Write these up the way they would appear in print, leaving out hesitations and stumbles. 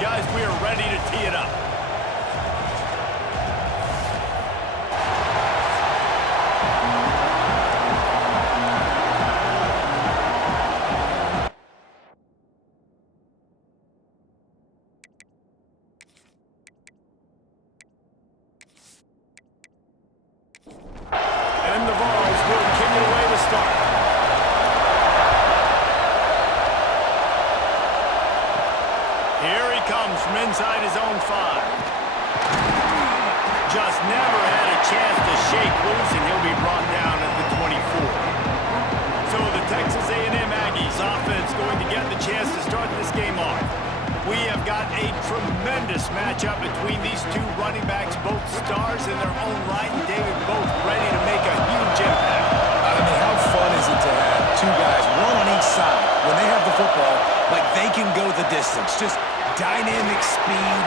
Guys, we are ready to tee it up. And the Vols will kick it away to start. Here he comes from inside his own 5. Just never had a chance to shake loose, and he'll be brought down at the 24. So the Texas A&M Aggies offense going to get the chance to start this game off. We have got a tremendous matchup between these two running backs, both stars in their own right, and David, both ready to make a huge impact. I mean, how fun is it to have two guys, one on each side, when they have the football, like they can go the distance. Just dynamic speed,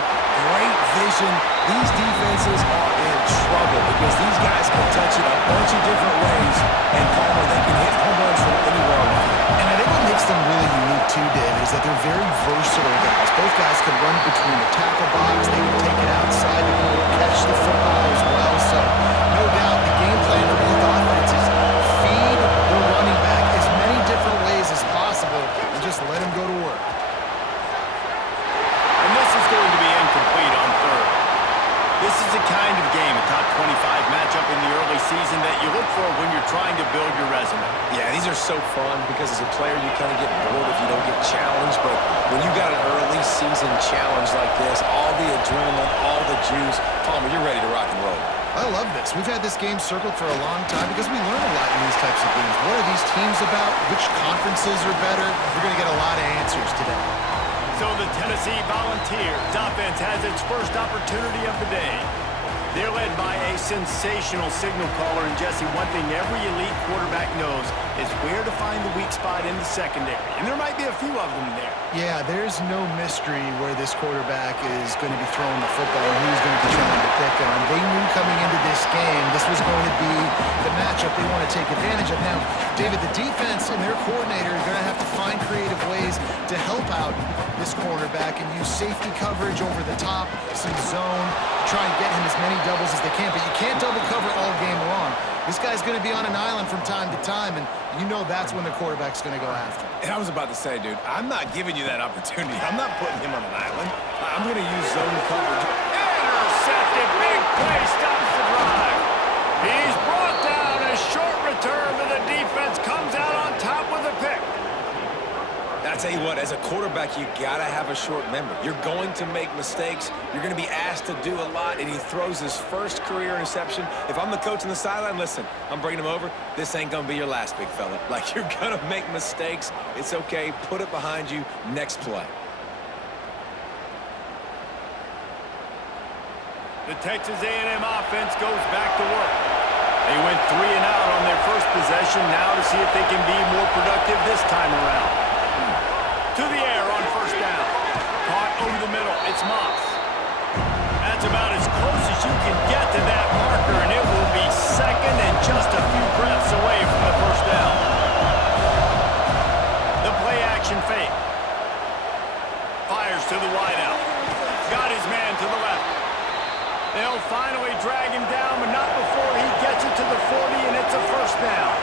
great vision. These defenses are in trouble because these guys can touch it a bunch of different ways, and Palmer, they can hit home runs from anywhere on the field. And I think what makes them really unique too, David, is that they're very versatile guys. Both guys can run between the tackle box, they can take it outside, they can catch the football as well. So no doubt the game plan for both offenses, feed the running back as many different ways as possible and just let him go to work. And this is going to be incomplete on third. This is the kind of game, a top 25 matchup in the early season, that you look for when you're trying to build your resume. Yeah, these are so fun because as a player you kind of get bored if you don't get challenged, but when you got an early season challenge like this, all the adrenaline, all the juice, Palmer, you're ready to rock and roll. I love this. We've had this game circled for a long time because we learn a lot in these types of games. What are these teams about? Which conferences are better? We're going to get a lot of answers today. So the Tennessee Volunteers offense has its first opportunity of the day. They're led by a sensational signal caller, and Jesse, one thing every elite quarterback knows is where to find the weak spot in the secondary. And there might be a few of them there. Yeah, there's no mystery where this quarterback is going to be throwing the football and who's going to be trying to pick on. They knew coming into this game this was going to be the matchup they want to take advantage of. Now, David, the defense and their coordinator are going to have to find creative ways to help out this quarterback and use safety coverage over the top, some zone, try and get him as many doubles as they can. But you can't double cover all game long. This guy's going to be on an island from time to time, and you know that's when the quarterback's going to go after. And I was about to say, dude, I'm not giving you that opportunity. I'm not putting him on an island. I'm going to use zone coverage. Intercepted, big play, stops the drive. He's brought down, a short return, but the defense comes out on top with a pick. I tell you what, as a quarterback, you gotta have a short memory. You're going to make mistakes. You're going to be asked to do a lot, and he throws his first career interception. If I'm the coach on the sideline, listen, I'm bringing him over. This ain't going to be your last, big fella. Like, you're going to make mistakes. It's okay. Put it behind you. Next play. The Texas A&M offense goes back to work. They went 3 and out on their first possession, now to see if they can be more productive this time around. To the air on first down. Caught over the middle. It's Moss. That's about as close as you can get to that marker, and it will be second and just a few breaths away from the first down. The play action fake. Fires to the wideout. Got his man to the left. They'll finally drag him down, but not before he gets it to the 40, and it's a first down.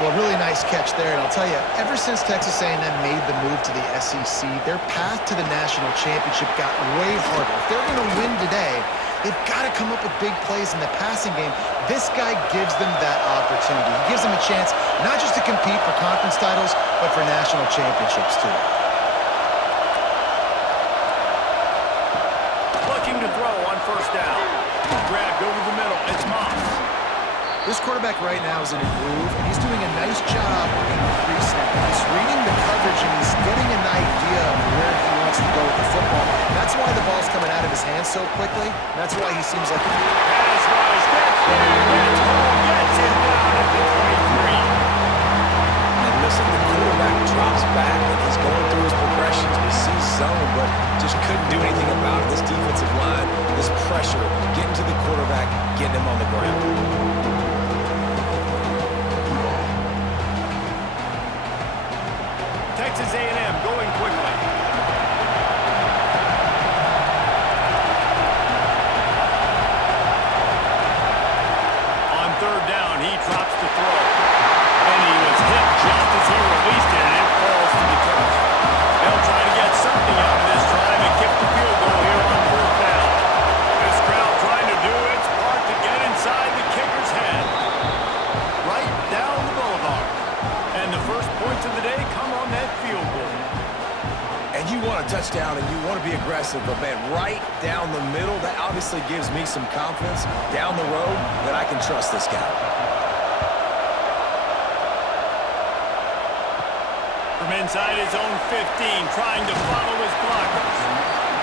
Well, really nice catch there, and I'll tell you, ever since Texas A&M made the move to the SEC, their path to the national championship got way harder. If they're going to win today, they've got to come up with big plays in the passing game. This guy gives them that opportunity. He gives them a chance not just to compete for conference titles, but for national championships, too. Looking to throw on first down. Grabbed over the middle. It's Moss. This quarterback right now is in a groove, and he's doing a nice job in pre-snap. He's reading the coverage, and he's getting an idea of where he wants to go with the football. That's why the ball's coming out of his hands so quickly. That's why he seems like... Pass rush, gets there, gets home, gets it down at the 23. And listen, the quarterback drops back, and he's going through his progressions. We see zone, but just couldn't do anything about it. This defensive line, this pressure, getting to the quarterback, getting him on the ground. Texas A&M going quickly. you want a touchdown and you want to be aggressive, but, man, right down the middle, that obviously gives me some confidence down the road that I can trust this guy. From inside his own 15, trying to follow his blockers.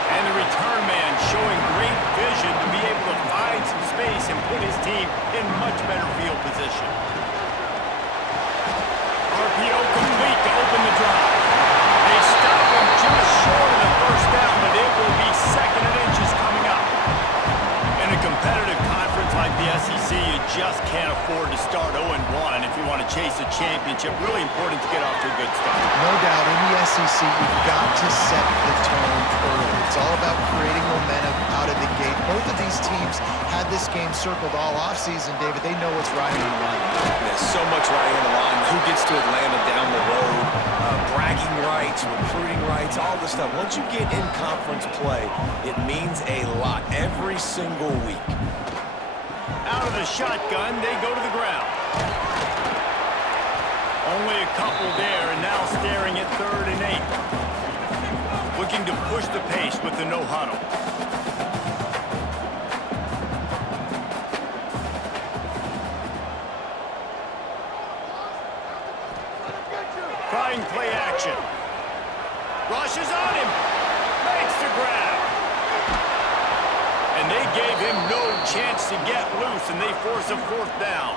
And the return man showing great vision to be able to find some space and put his team in much better field position. RPO complete to open the drive. They stop him just short of the first down, but it will be second and inches coming up. In a competitive conference like the SEC, you just can't afford to start 0-1 if you want to chase a championship. Really important to get off to a good start. No doubt, in the SEC, you've got to set the tone early. It's all about creating momentum out of the gate. Both of these teams had this game circled all offseason, David. They know what's riding on the line. There's so much riding on the line. Who gets to Atlanta down the road? Bragging rights, recruiting rights, all this stuff. Once you get in conference play, it means a lot every single week. Out of the shotgun, they go to the ground. Only a couple there, and now staring at 3rd and 8. Looking to push the pace with the no huddle. Trying play action. Rushes on him. Makes the grab. And they gave him no chance to get loose, and they force a 4th down.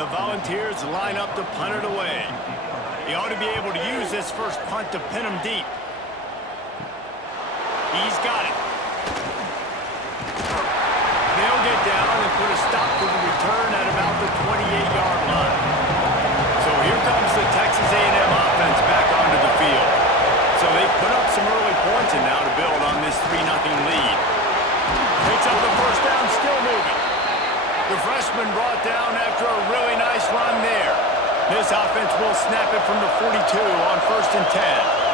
The Volunteers line up to punt it away. He ought to be able to use this first punt to pin him deep. He's got it. They'll get down and put a stop to the return at about the 28-yard line. So here comes the Texas A&M offense back onto the field. So they've put up some early points and now to build on this 3-0 lead. Picks up the first down, still moving. The freshman brought down after a really nice run there. This offense will snap it from the 42 on 1st and 10.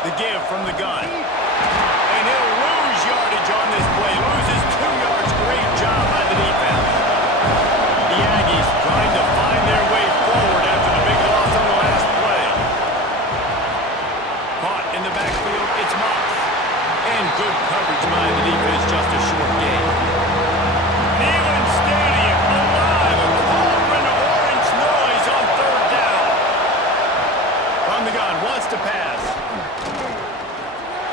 The give from the gun. And he'll lose yardage on this play. Loses 2 yards. Great job by the defense. The Aggies trying to find their way forward after the big loss on the last play. Caught in the backfield, it's Moss. And good coverage by the defense, just a short gain. Neyland Stadium alive. A cauldron of orange noise on 3rd down. From the gun, wants to pass.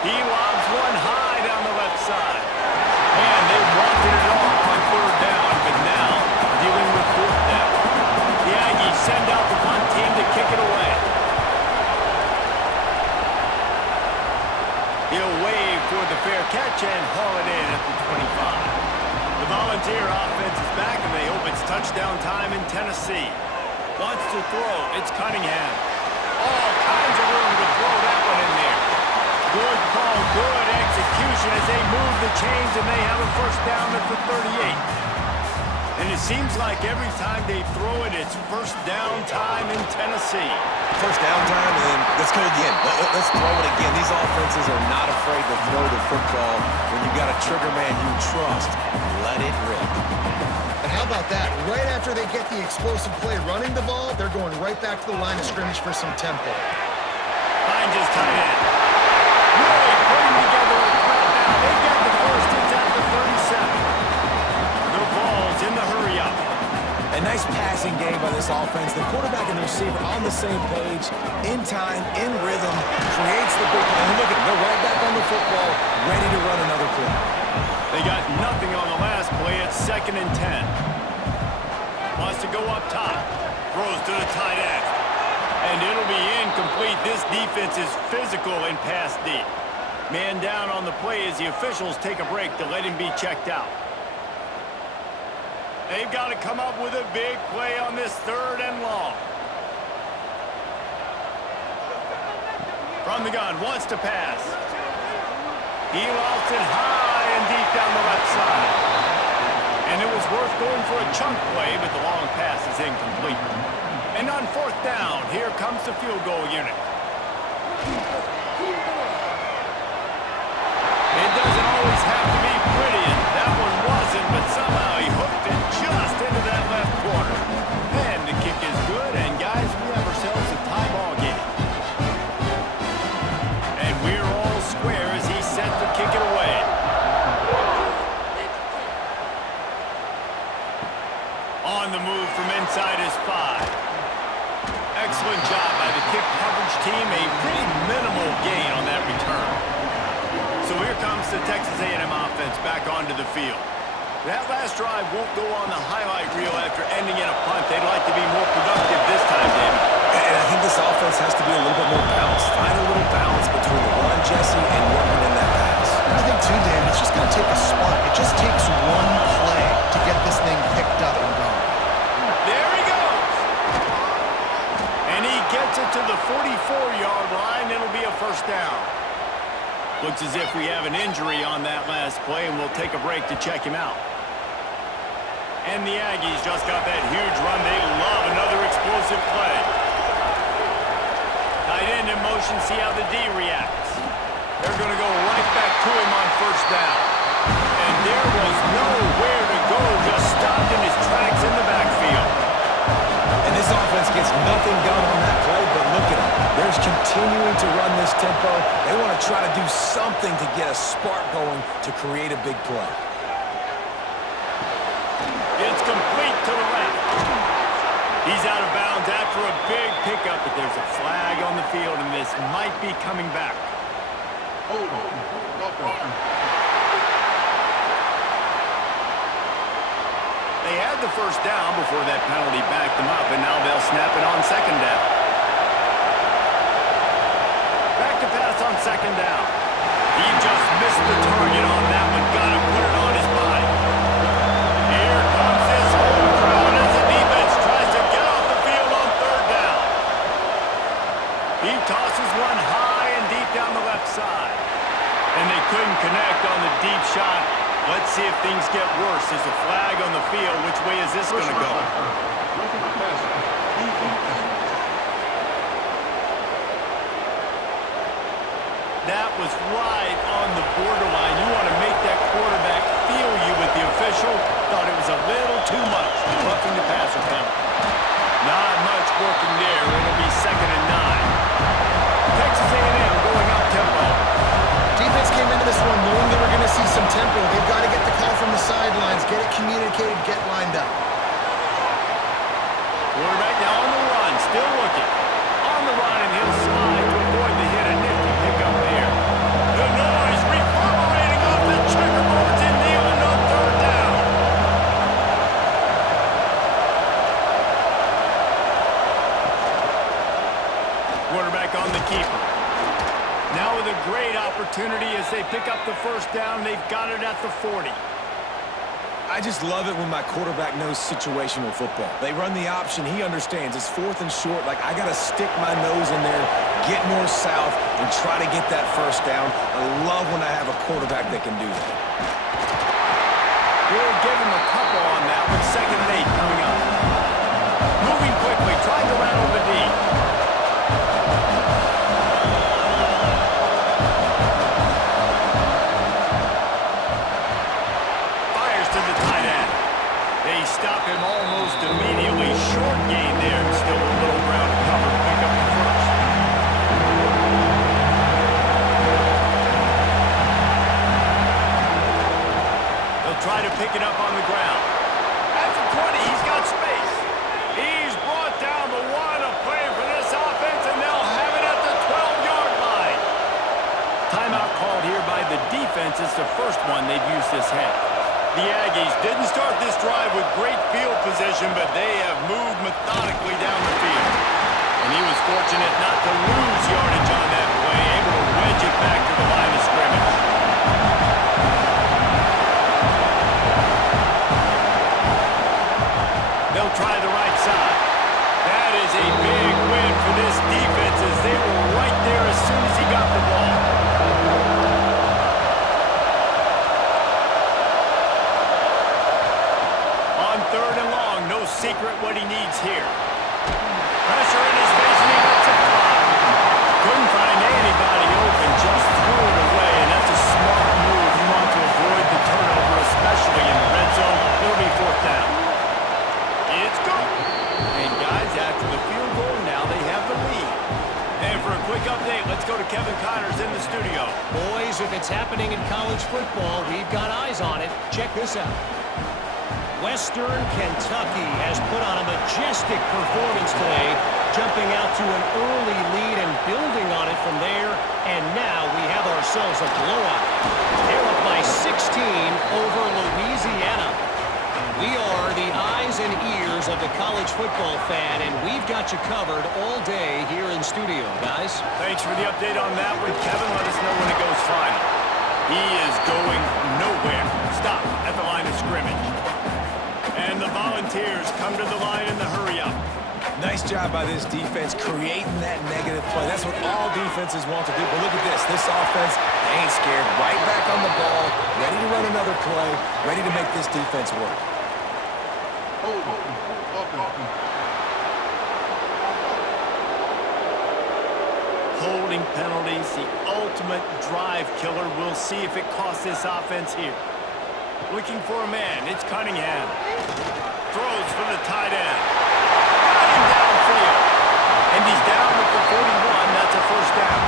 He lobs one high down the left side. And they wanted it off on 3rd down, but now dealing with 4th down. The Aggies send out the punt team to kick it away. He'll wave for the fair catch and haul it in at the 25. The Volunteer offense is back, and they hope it's touchdown time in Tennessee. Wants to throw. It's Cunningham. All kinds of room to throw that one in there. Good call, good execution as they move the chains, and they have a first down at the 38. And it seems like every time they throw it, it's first down time in Tennessee. First down time, and then let's go again. Let's throw it again. These offenses are not afraid to throw the football. When you've got a trigger man you trust, let it rip. And how about that? Right after they get the explosive play running the ball, they're going right back to the line of scrimmage for some tempo. Finds his tight end. Really putting together a threat now. They get the first. It's at the 37. The Vols in the hurry-up. A nice passing game by this offense. The quarterback and the receiver on the same page, in time, in rhythm, creates the big play. And look at them, they're right back on the football, ready to run another play. They got nothing on the last play. It's 2nd and 10. Wants to go up top. Throws to the tight end. And it'll be incomplete. This defense is physical and pass deep. Man down on the play as the officials take a break to let him be checked out. They've got to come up with a big play on this 3rd and long. From the gun, wants to pass. He lofts it high and deep down the left side. And it was worth going for a chunk play, but the long pass is incomplete. And on 4th down, here comes the field goal unit. It doesn't always have to be pretty, and that one wasn't, but somehow he hooked it just into that left corner. And the kick is good and got team a pretty minimal gain on that return. So here comes the Texas A&M offense back onto the field. That last drive won't go on the highlight reel after ending in a punt. They'd like to be more productive this time, David. And I think this offense has to be a little bit more balanced. Find a little balance between the run, Jesse, and working in that pass. I think, too, David, it's just going to take a spot. It just takes one play to get this thing picked up and going. There he goes. And he gets it to the 44-yard line. It'll be a first down. Looks as if we have an injury on that last play, and we'll take a break to check him out. And the Aggies just got that huge run. They love another explosive play. Tight end in motion, see how the D reacts. They're going to go right back to him on first down. And there was nowhere to go, just stopped in his tracks in the backfield. And this offense gets nothing done on that play, but look at them. They're continuing to run this tempo. They want to try to do something to get a spark going to create a big play. It's complete to the left. He's out of bounds after a big pickup, but there's a flag on the field, and this might be coming back. They had the first down before that penalty backed them up, and now they'll snap it on second down. Back to pass on second down. He just missed the target on that one. Got to put it on his body. Here comes this whole crowd as the defense tries to get off the field on third down. He tosses one high and deep down the left side. And they couldn't connect on the deep shot. Let's see if things get worse. There's a flag on the field. Which way is this going to go? That was right on the borderline. You want to make that quarterback feel you with the official. Thought it was a little too much. Roughing the passer penalty. Not much working there. It'll be 2nd and 9. Texas A&M going up tempo. Defense came into this one knowing they were going to see some tempo. They've got to get the call from the sidelines, get it communicated, get lined up. Quarterback now on the run, still looking. On the run, and he'll slide to avoid the hit. A nifty pickup there. The noise reverberating off the checkerboards in Neyland on third down. Quarterback on the keeper. Now with a great opportunity as they pick up the first down. They've got it at the 40. I just love it when my quarterback knows situational football. They run the option. He understands. It's 4th and short. Like, I got to stick my nose in there, get north-south, and try to get that first down. I love when I have a quarterback that can do that. We'll give him a couple on that one. 2nd and 8 coming up. Moving quickly, trying to rattle the D. Stop him almost immediately. Short gain there. Still a little ground to cover to pick up the first. They'll try to pick it up on the ground. At the 20, he's got space. He's brought down the one. A play for this offense, and they'll have it at the 12-yard line. Timeout called here by the defense. It's the first one they've used this half. The Aggies didn't start this drive with great field position, but they have moved methodically down the field. And he was fortunate not to lose yardage on that play, able to wedge it back to the line of scrimmage. They'll try the right side. That is a big win for this defense as they were right there as soon as he got the ball. Third and long, no secret what he needs here. Pressure in his face, and he lets it fly. Couldn't find anybody open, just threw it away, and that's a smart move. You want to avoid the turnover, especially in the red zone. It'll be 4th down. It's good. And guys, after the field goal, now they have the lead. And for a quick update, let's go to Kevin Connors in the studio. Boys, if it's happening in college football, we've got eyes on it. Check this out. Western Kentucky has put on a majestic performance today, jumping out to an early lead and building themselves a blowout. They're up by 16 over Louisiana. We are the eyes and ears of the college football fan, and we've got you covered all day here in studio, guys. Thanks for the update on that one, Kevin. Let us know when it goes final. He is going nowhere. Stop at the line of scrimmage. And the Volunteers come to the line in the hurry-up. Nice job by this defense creating that negative play. That's what all defenses want to do. But look at this. This offense, they ain't scared. Right back on the ball, ready to run another play, ready to make this defense work. Holding penalties, the ultimate drive killer. We'll see if it costs this offense here. Looking for a man. It's Cunningham. Throws for the tight end. Got him downfield. And he's down at the 41. That's a first down.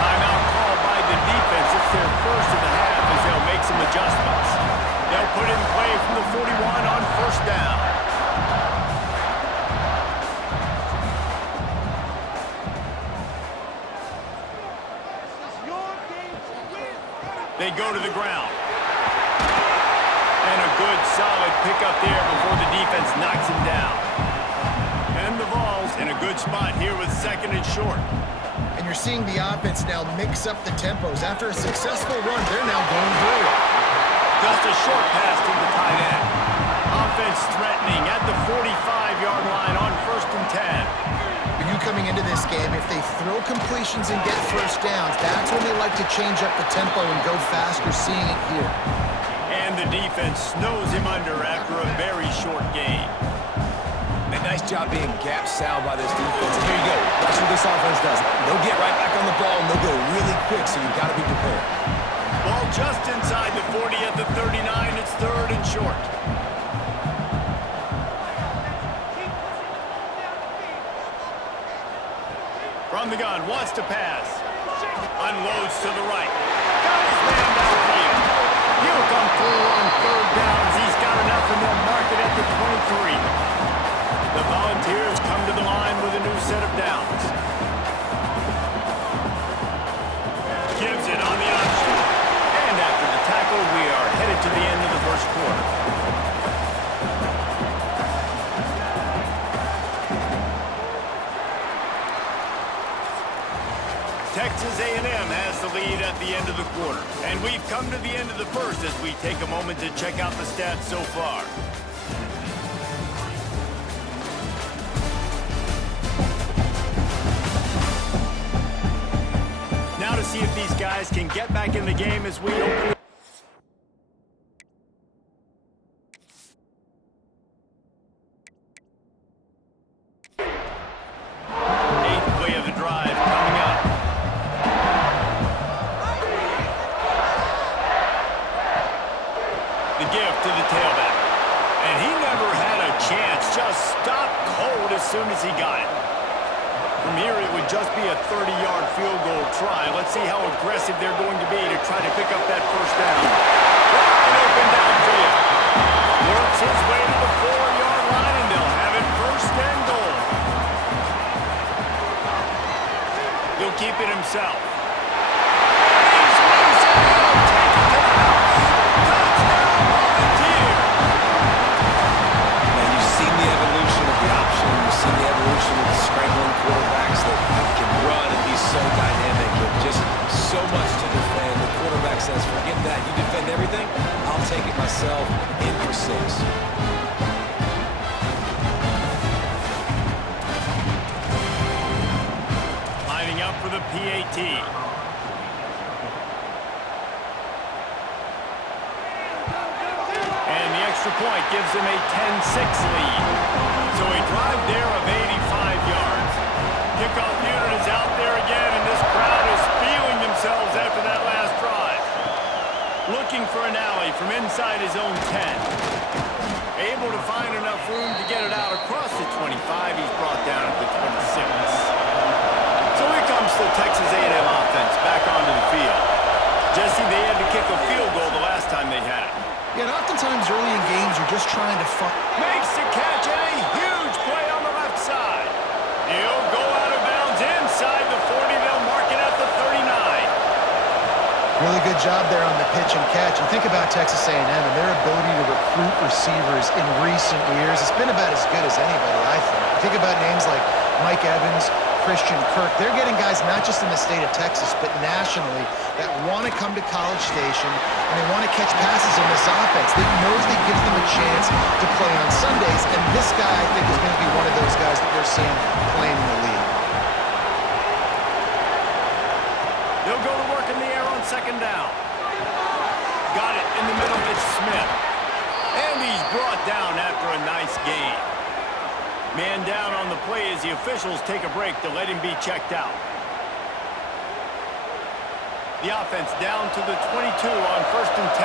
Timeout called by the defense. It's their first of the half as they'll make some adjustments. They'll put in play from the 41 on first down. They go to the ground. And a good, solid pickup there before the defense knocks him down. And the Vols in a good spot here with second and short. And you're seeing the offense now mix up the tempos. After a successful run, they're now going through it. Just a short pass to the tight end. Offense threatening at the 45-yard line on first and 10. For you coming into this game, if they throw completions and get first downs, that's when they like to change up the tempo and go faster, seeing it here. And the defense snows him under after a very short gain. A nice job being gap sound by this defense. And here you go. Watch what this offense does. They'll get right back on the ball, and they'll go really quick, so you've got to be prepared. Ball just inside the 40 at the 39. It's third and short. From the gun, wants to pass. Unloads to the right. Got his man downfield. He'll come through on third downs. He's got enough and they'll mark it at the 23. The Volunteers come to the line with a new set of downs. Gives it on the option. And after the tackle, we are headed to the end of the first quarter. Texas A&M has the lead at the end of the quarter. And we've come to the end of the first as we take a moment to check out the stats so far. Now to see if these guys can get back in the game as we open. Eighth play of the drive coming up. The give to the tailback. And he never had a chance. Just stopped cold as soon as he got it. From here, it would just be a 30-yard field goal try. Let's see how aggressive they're going to be to try to pick up that first down. Wide open downfield. Works his way to the 4-yard line, and they'll have it first and goal. He'll keep it himself. And he's loose, and he'll take it to the house. Touchdown, Volunteers! Now, you've seen the evolution of the option. You've seen the evolution of the scrambling quarterbacks that can run and be so dynamic and just so much to defend. The quarterback says, forget that. You defend everything, I'll take it myself in for 6. Lining up for the PAT. And the extra point gives them a 10-6 lead. So a drive there of 85 yards. Kickoff unit is out there again, and this crowd is feeling themselves after that last drive. Looking for an alley from inside his own 10. Able to find enough room to get it out across the 25. He's brought down at the 26. So here comes the Texas A&M offense back onto the field. Jesse, they had to kick a field goal the last time they had it. Yeah, and oftentimes early in games, you're just trying to find... Makes the catch, and a huge play on the left side. He'll go out of bounds inside the 40. They'll mark it at the 39. good job there on the pitch and catch. You think about Texas A&M and their ability to recruit receivers in recent years. It's been about as good as anybody, I think. Think about names like Mike Evans, Christian Kirk. They're getting guys not just in the state of Texas, but nationally that want to come to College Station and they want to catch passes in this offense. They knows they gives them a chance to play on Sundays, and this guy, I think, is going to be one of those guys that we're seeing playing in the league. They'll go to work in the air on second down. Got it in the middle. It's Smith. And he's brought down after a nice gain. Man down on the play as the officials take a break to let him be checked out. The offense down to the 22 on 1st and 10.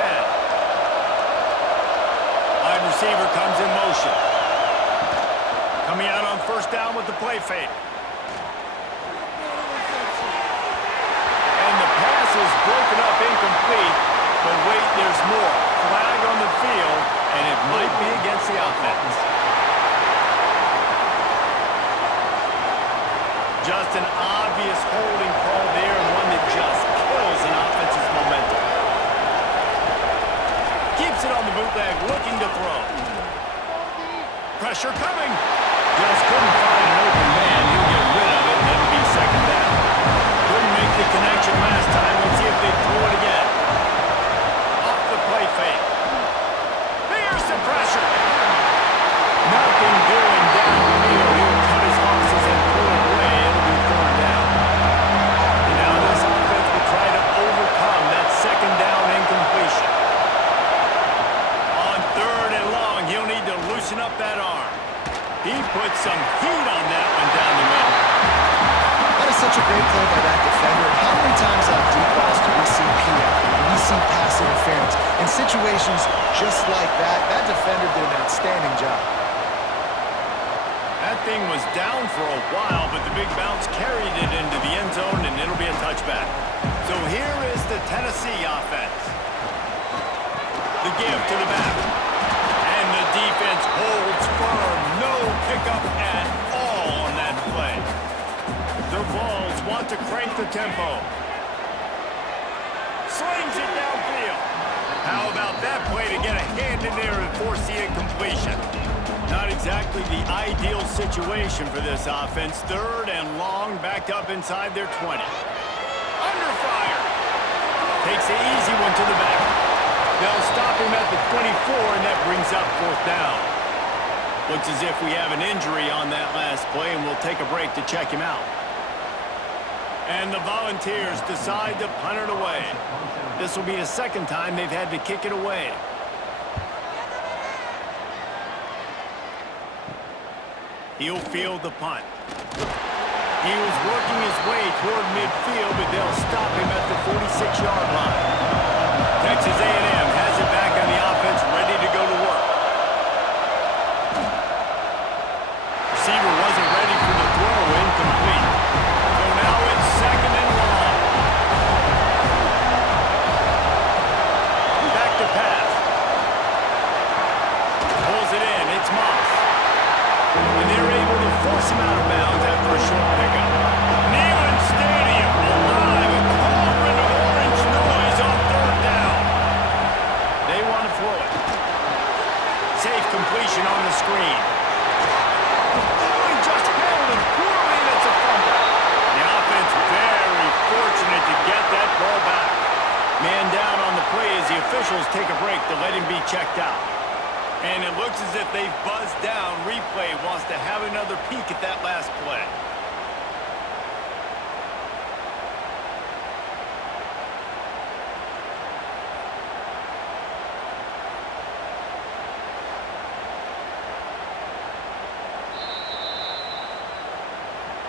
Wide receiver comes in motion. Coming out on 1st down with the play fake. And the pass is broken up incomplete, but wait, there's more. Flag on the field, and it might be against the offense. Just an obvious holding call there, and one that just kills an offense's momentum. Keeps it on the bootleg, looking to throw. Pressure coming. Just couldn't find an open man. He'll get rid of it, and it'll be second down. Couldn't make the connection last time. Let's see if they throw it again. Off the play fake. There's the pressure. Nothing doing downfield. He'll cut his losses and pull it away. It'll be third down. And now this offense will try to overcome that second down incompletion. On 3rd and long, he'll need to loosen up that arm. He put some heat on that one down the middle. That is such a great play by that defender. How many times on deep balls do we see PI? Do we see pass interference? In situations just like that, that defender did an outstanding job. That thing was down for a while, but the big bounce carried it into the end zone, and it'll be a touchback. So here is the Tennessee offense. The give to the back. And the defense holds firm. No pickup at all on that play. The Vols want to crank the tempo. Slings it downfield. How about that play to get a hand in there and force the incompletion? Not exactly the ideal situation for this offense. 3rd and long, backed up inside their 20. Under fire. Takes the easy one to the back. They'll stop him at the 24, and that brings up 4th down. Looks as if we have an injury on that last play, and we'll take a break to check him out. And the Volunteers decide to punt it away. This will be the second time they've had to kick it away. He'll field the punt. He was working his way toward midfield, but they'll stop him at the 46-yard line. Texas A&M has it back on the offense, ready to go to work. Receiver wasn't ready for the throw, incomplete. So now it's 2nd and long. Back to pass. Pulls it in. It's Moss. And they're able to force him out of bounds after a short pickup. Neyland Stadium alive, a cauldron of orange noise on 3rd down. They want to throw it. Safe completion on the screen. Oh, he just held it poorly, and it's a fumble. The offense very fortunate to get that ball back. Man down on the play as the officials take a break to let him be checked out. And it looks as if they've buzzed down. Replay wants to have another peek at that last play.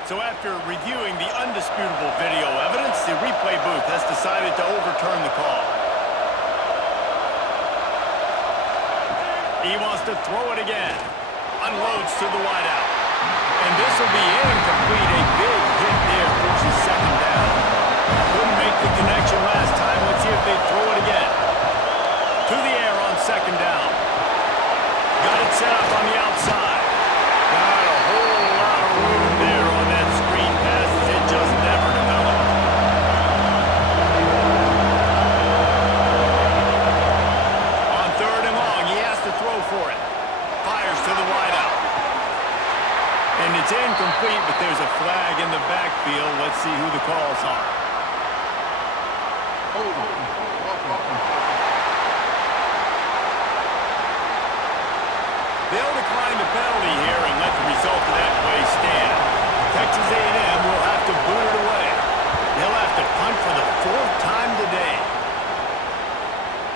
So after reviewing the undisputable video evidence, the replay booth has decided to overturn the call. He wants to throw it again. Unloads to the wideout. And this will be incomplete. A big hit there, forces 2nd down. Couldn't make the connection last time. Let's see if they throw it again. To the air on 2nd down. Got it set up on the outside. Got a whole lot of room there on that screen pass as it just never developed. there's a flag in the backfield. Let's see who the calls are. They'll decline the penalty here and let the result of that play stand. Texas A&M will have to boot it away. They'll have to punt for the 4th time today.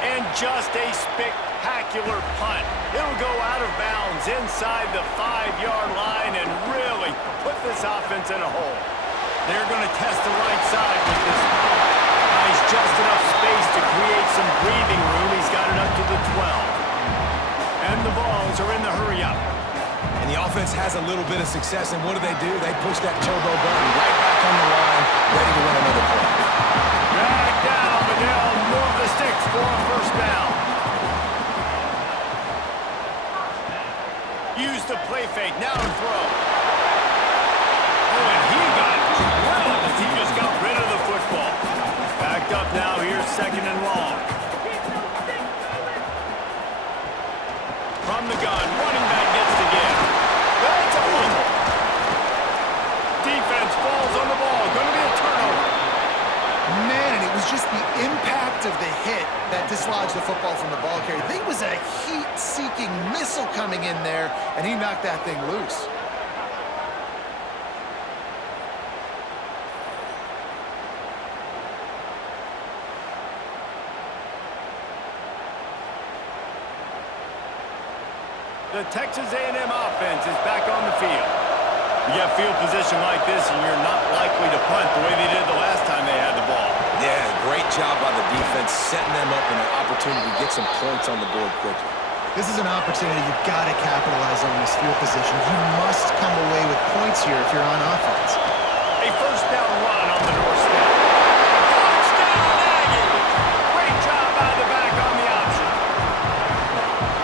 And just a spectacular punt. It'll go out of bounds inside the 5-yard line and really put this offense in a hole. They're going to test the right side with this one. He's just enough space to create some breathing room. He's got it up to the 12. And the balls are in the hurry-up. And the offense has a little bit of success, and what do? They push that turbo button right back on the line, ready to win another play. Drag down, but they'll move the sticks for a first down. Use the play fake, now to throw. Oh, and he got drilled as he just got rid of the football. Backed up now, here's 2nd and long. From the gun, running back gets the give. That's a fumble. Defense falls on the ball. Going to be a turnover. Man, and it was just the impact of the hit that dislodged the football from the ball carrier. There was a heat-seeking missile coming in there, and he knocked that thing loose. The Texas A&M offense is back on the field. You get field position like this, and you're not likely to punt the way they did the last time they had the ball. Yeah, great job by the defense, setting them up in an opportunity to get some points on the board quickly. This is an opportunity you've got to capitalize on this field position. You must come away with points here if you're on offense. A first down run on the doorstep. Touchdown, Aggies! Great job by the back on the option.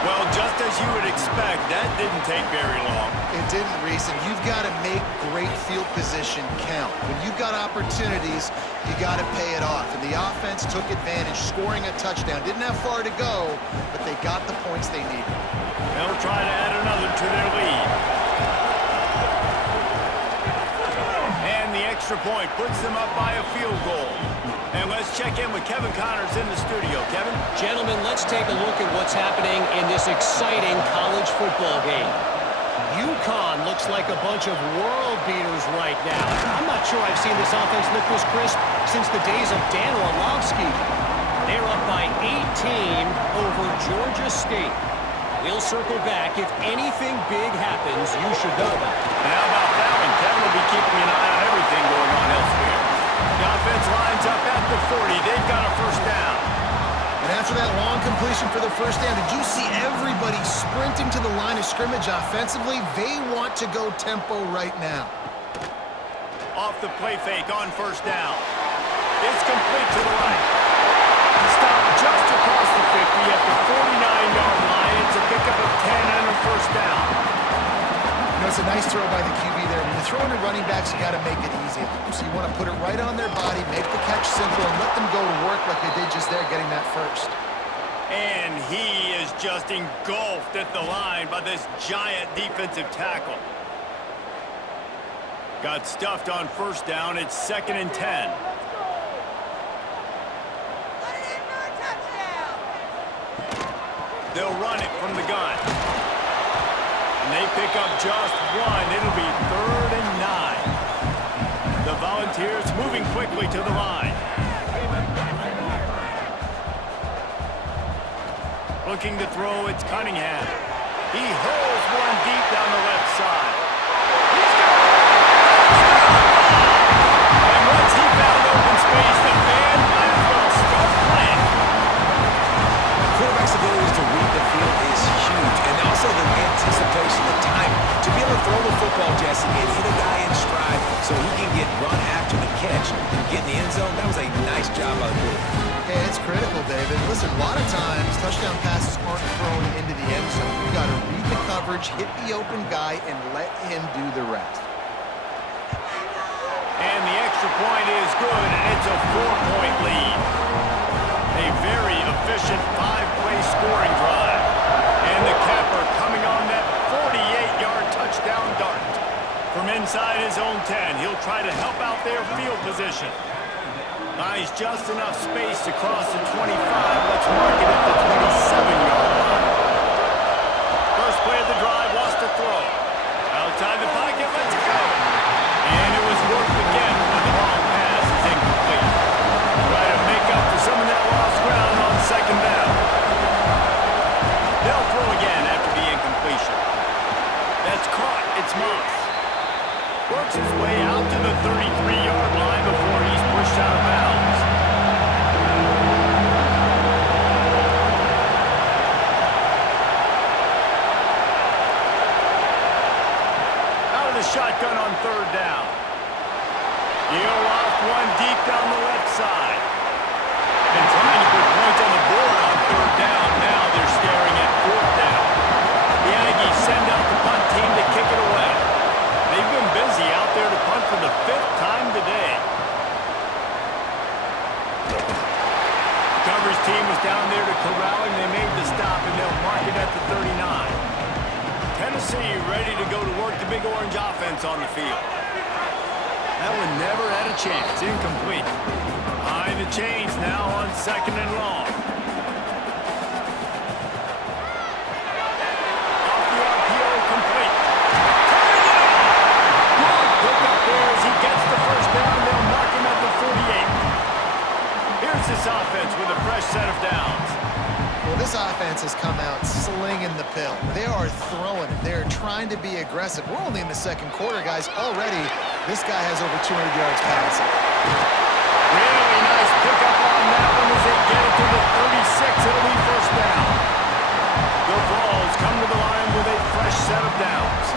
Well, just as you would expect, that didn't take very long. It didn't, Reese, and you've got to make great field position count. When you've got opportunities, you got to pay it off. And the offense took advantage, scoring a touchdown. Didn't have far to go, but they got the points they needed. They'll try to add another to their lead. And the extra point puts them up by a field goal. And let's check in with Kevin Connors in the studio. Kevin? Gentlemen, let's take a look at what's happening in this exciting college football game. UConn looks like a bunch of world beaters right now. I'm not sure I've seen this offense look this crisp since the days of Dan Orlovsky. They're up by 18 over Georgia State. We'll circle back. If anything big happens, you should know about it. And how about that one? Kevin will be keeping an eye on everything going on elsewhere. The offense lines up at the 40. They've got a first down. And after that long completion for the first down, did you see everybody sprinting to the line of scrimmage offensively? They want to go tempo right now. Off the play fake on first down. It's complete to the right. Stopped just across the 50 at the 49-yard line. It's a pickup of 10 and a first down. You know, it's a nice throw by the QB there. When you're throwing to running backs, you got to make it easy on them. So you want to put it right on their body, make the catch simple, and let them go to work like they did just there, getting that first. And he is just engulfed at the line by this giant defensive tackle. Got stuffed on first down. It's 2nd and 10. They'll run it from the gun. And they pick up just one. It'll be 3rd and 9. The Volunteers moving quickly to the line. Looking to throw, it's Cunningham. He hurls one deep down the left side. He's got it! And once he found open space, the band might as well start playing. Quarterback's ability to read the field is huge, and also the anticipation, the time to be able to throw the football, Jesse, and hit a guy in stride so he can get run after the catch and get in the end zone. That was a nice job by the quarterback. Yeah, it's critical, David. Listen, a lot of times, touchdown passes aren't thrown into the end zone. You've got to read the coverage, hit the open guy, and let him do the rest. And the extra point is good, and it's a 4-point lead. A very efficient 5-play scoring drive. And the capper coming on that 48-yard touchdown dart. From inside his own 10, he'll try to help out their field position. Buys just enough space to cross the 25. Let's mark it at the 27-yard line. First play of the drive, wants to throw. Outside the pocket, lets it go. And it was worth again when the long pass is incomplete. Try to make up for some of that lost ground on second down. They'll throw again after the incompletion. That's caught. It's Moss. Works his way out to the 33-yard line before he's pushed out of bounds. Out of the shotgun on third down. He'll loft one deep down the left side. And trying to put points on the board on third down. Now they're staring at fourth down. The Aggies send out the punt team to kick it away. They've been busy out there to punt for the 5th time today. The coverage team was down there to corral him. They made the stop, and they'll mark it at the 39. Tennessee ready to go to work the Big Orange offense on the field. That one never had a chance. Incomplete. Behind the chains now on second and long. Off the RPO, complete. Pick up there as he gets the first down. They'll mark him at the 48. Here's this offense with a fresh set of downs. Well, this offense has come out slinging the pill. They are throwing it. They're trying to be aggressive. We're only in the second quarter, guys. Already, this guy has over 200 yards passing. Really nice pickup on that one as they get it to the 36. It'll be first down. The Vols come to the line with a fresh set of downs.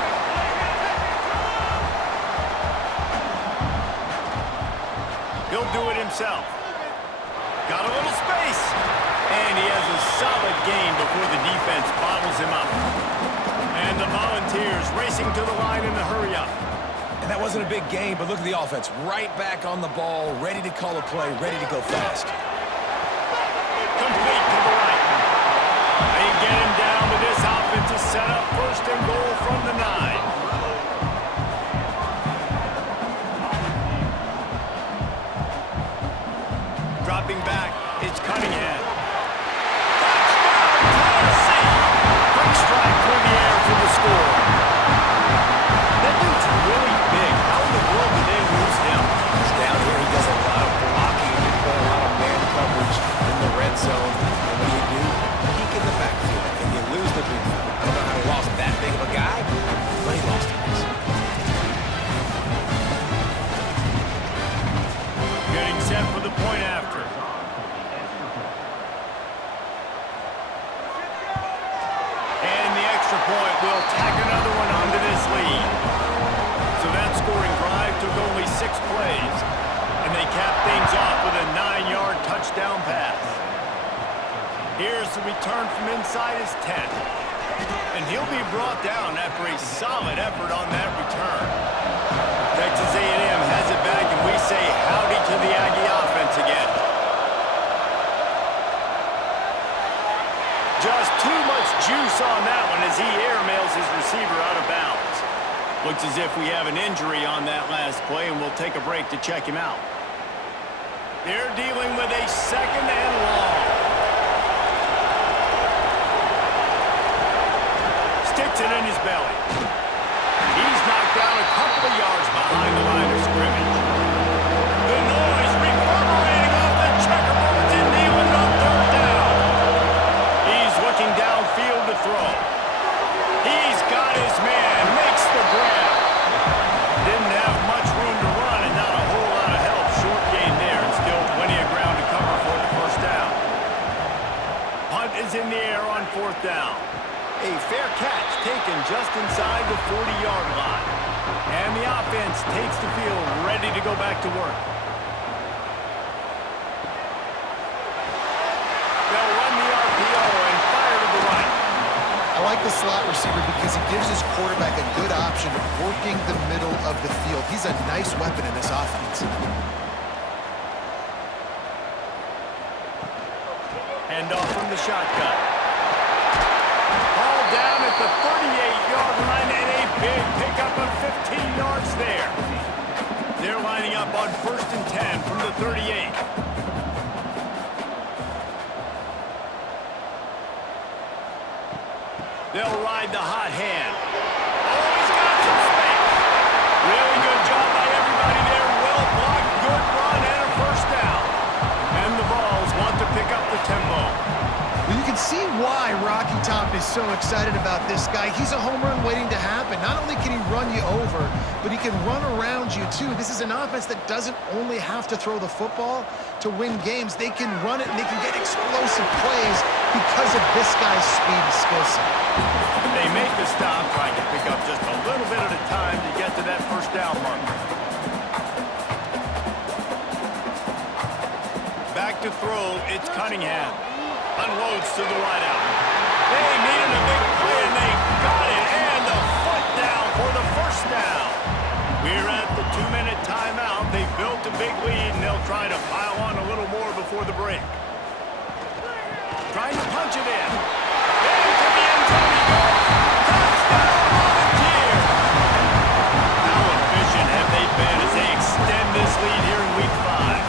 He'll do it himself. Got a little space. And he has a solid gain before the defense bottles him up. And the Volunteers racing to the line in the hurry up. And that wasn't a big gain, but look at the offense. Right back on the ball, ready to call a play, ready to go fast. Complete to the right. They get him down, but this offense is set up first and goal from the 9. Dropping back, it's Cunningham. Touchdown, Tennessee! Quick strike through the air for the score. That dude's really big. How in the world did they lose him? He's down here. He does a lot of blocking. He play a lot of man coverage in the red zone. And when you do, peek in the backfield, and you lose the big fella. I don't know how he lost that big of a guy, but he lost him. Getting set for the point after. And the extra point will tack another one onto this lead. So that scoring drive took only 6 plays. And they cap things off with a 9-yard touchdown pass. Here's the return from inside his 10. And he'll be brought down after a solid effort on that return. Texas A&M has it back, and we say howdy to the Aggie offense again. Just too much juice on that one as he airmails his receiver out of bounds. Looks as if we have an injury on that last play, and we'll take a break to check him out. They're dealing with a second and long. Sticks it in his belly. He's knocked down a couple of yards behind the line of scrimmage. The noise reverberating off the checkerboards and kneeling on third down. He's looking downfield to throw. He's got his man, makes the grab. Didn't have much room to run and not a whole lot of help. Short gain there and still plenty of ground to cover for the first down. Punt is in the air on fourth down. A fair catch taken just inside the 40-yard line. And the offense takes the field, ready to go back to work. They'll run the RPO and fire to the right. I like the slot receiver because he gives his quarterback a good option of working the middle of the field. He's a nice weapon in this offense. Hand off from the shotgun. Ball down at at the 38-yard line and a big pickup of 15 yards there. They're lining up on 1st and 10 from the 38. They'll ride the hot hand. Oh, he's got some space. Really good job by everybody there. Well blocked, good run, and a first down. And the Vols want to pick up the tempo. Well, you can see why Rocky Top is so excited about this guy. He's a home run waiting to happen. Not only can he run you over, but he can run around you too. This is an offense that doesn't only have to throw the football to win games. They can run it and they can get explosive plays because of this guy's speed and skill set. They make the stop, trying to pick up just a little bit at a time to get to that first down mark. Back to throw, it's Cunningham. Unloads to the wideout. They needed a big play, and they got it. And the foot down for the first down. We're at the 2-minute timeout. They built a big lead, and they'll try to pile on a little more before the break. Trying to punch it in. Into the end zone he goes. Touchdown, Volunteers! How efficient have they been as they extend this lead here in Week 5?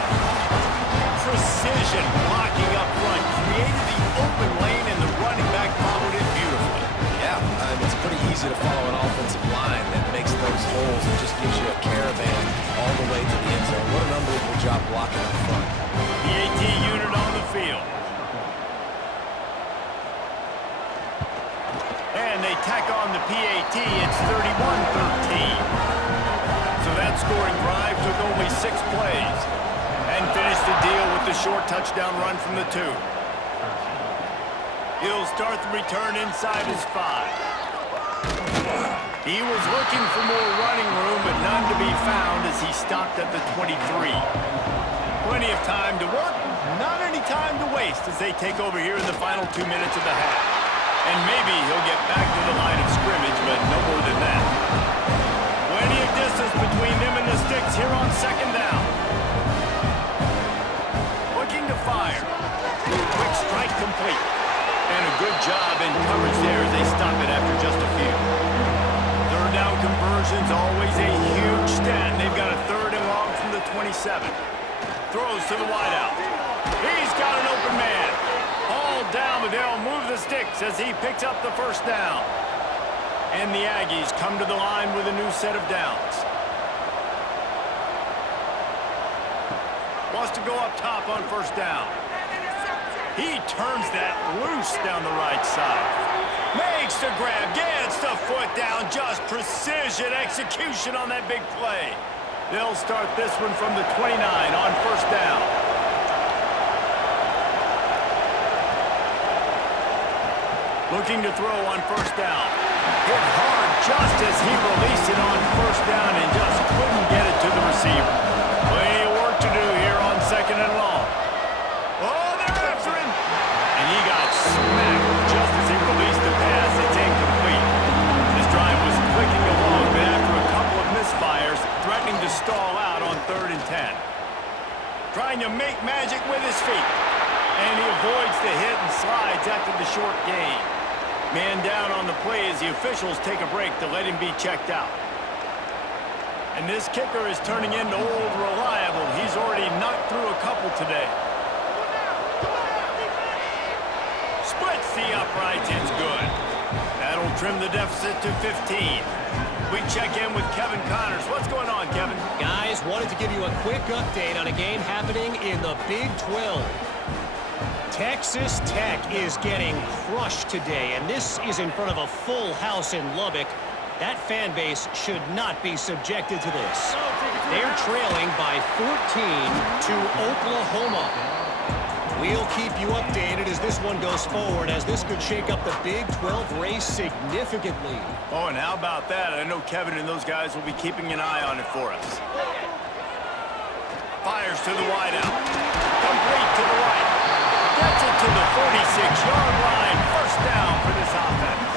Precision blocking up front created the open lane, and the running back followed it beautifully. Yeah, it's pretty easy to follow an offensive line that makes those holes and just gives you a caravan all the way to the end zone. What an unbelievable job blocking up front. The AT unit on the field. And they tack on the PAT. It's 31-13. So that scoring drive took only 6 plays and finished the deal with the short touchdown run from the 2. He'll start the return inside his 5. He was looking for more running room, but none to be found as he stopped at the 23. Plenty of time to work, not any time to waste as they take over here in the final 2 minutes of the half. And maybe he'll get back to the line of scrimmage, but no more than that. Plenty of distance between them and the sticks here on 2nd down. Looking to fire. Quick strike complete. And a good job in coverage there as they stop it after just a few. 3rd down conversion's always a huge stat. They've got a 3rd and long from the 27. Throws to the wideout. He's got an open man. All down, but they'll move the sticks as he picks up the first down. And the Aggies come to the line with a new set of downs. Wants to go up top on 1st down. He turns that loose down the right side. Makes the grab, gets the foot down. Just precision execution on that big play. They'll start this one from the 29 on 1st down. Looking to throw on 1st down. Hit hard just as he released it on 1st down and just couldn't get it to the receiver. Plenty of work to do here on 2nd and long. Oh, they're after him. And he got smacked just as he released the pass. It's incomplete. This drive was clicking along, but after a couple of misfires, threatening to stall out on 3rd and 10. Trying to make magic with his feet. And he avoids the hit and slides after the short gain. Man down on the play as the officials take a break to let him be checked out. And this kicker is turning into old reliable. He's already knocked through a couple today. Splits the uprights. It's good. That'll trim the deficit to 15. We check in with Kevin Connors. What's going on, Kevin? Guys, wanted to give you a quick update on a game happening in the Big 12. Texas Tech is getting crushed today, and this is in front of a full house in Lubbock. That fan base should not be subjected to this. They're trailing by 14 to Oklahoma. We'll keep you updated as this one goes forward, as this could shake up the Big 12 race significantly. Oh, and how about that? I know Kevin and those guys will be keeping an eye on it for us. Fires to the wideout. Complete to the right. Gets it to the 46-yard line. First down for this offense.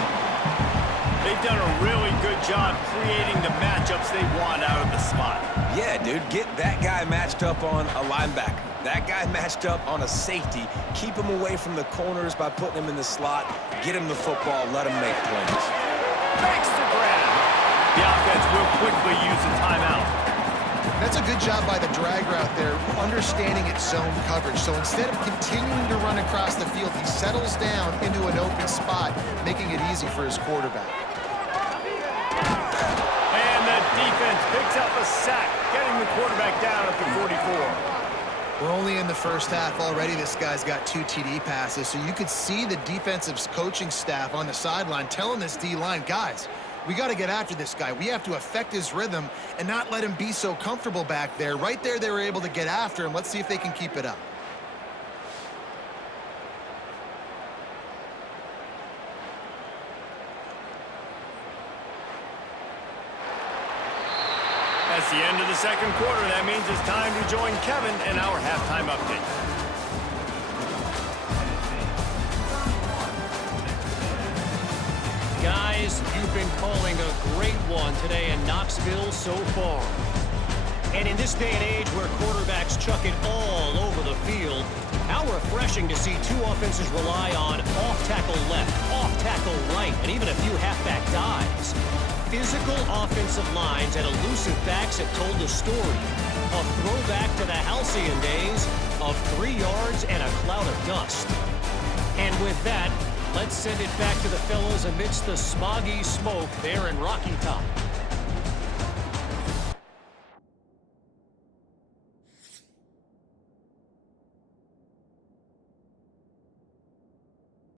They've done a really good job creating the matchups they want out of the slot. Yeah, right, dude. Get that guy matched up on a linebacker. That guy matched up on a safety. Keep him away from the corners by putting him in the slot. Get him the football. Let him make plays. Makes the grab. The offense will quickly use a timeout. That's a good job by the drag route there, understanding its zone coverage. So instead of continuing to run across the field, he settles down into an open spot, making it easy for his quarterback. And the defense picks up a sack, getting the quarterback down at the 44. We're only in the first half already. This guy's got 2 TD passes, so you could see the defensive coaching staff on the sideline telling this D-line, guys, we got to get after this guy. We have to affect his rhythm and not let him be so comfortable back there. Right there, they were able to get after him. Let's see if they can keep it up. That's the end of the second quarter. That means it's time to join Kevin in our halftime update. Guys, you've been calling a great one today in Knoxville so far. And in this day and age where quarterbacks chuck it all over the field, how refreshing to see 2 offenses rely on off-tackle left, off-tackle right, and even a few halfback dives. Physical offensive lines and elusive backs that told the story. A throwback to the halcyon days of 3 yards and a cloud of dust. And with that, let's send it back to the fellows amidst the smoggy smoke there in Rocky Top.